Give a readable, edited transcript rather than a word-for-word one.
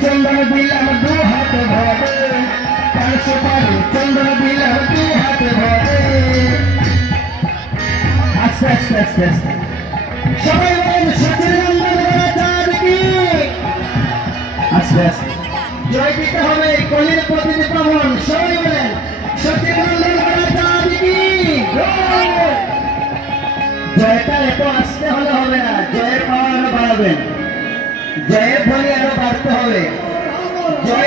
चंदन दिला दो हाथ भरे चंदन दिला दो हाथ भरे आस्ते आस्ते आस्ते आस्ते সবাই বলেন সচিদানন্দ চাঁদ কি আস্তে আস্তে জয় দিতে হবে কলির প্রতিটি প্রমাণ সবাই বলেন সচিদানন্দ চাঁদ কি জয়টা এত আসতে হলে হবে না জয়ের পাওয়ার বাড়াবেন জয়ের ফলে আরো বাড়তে হবে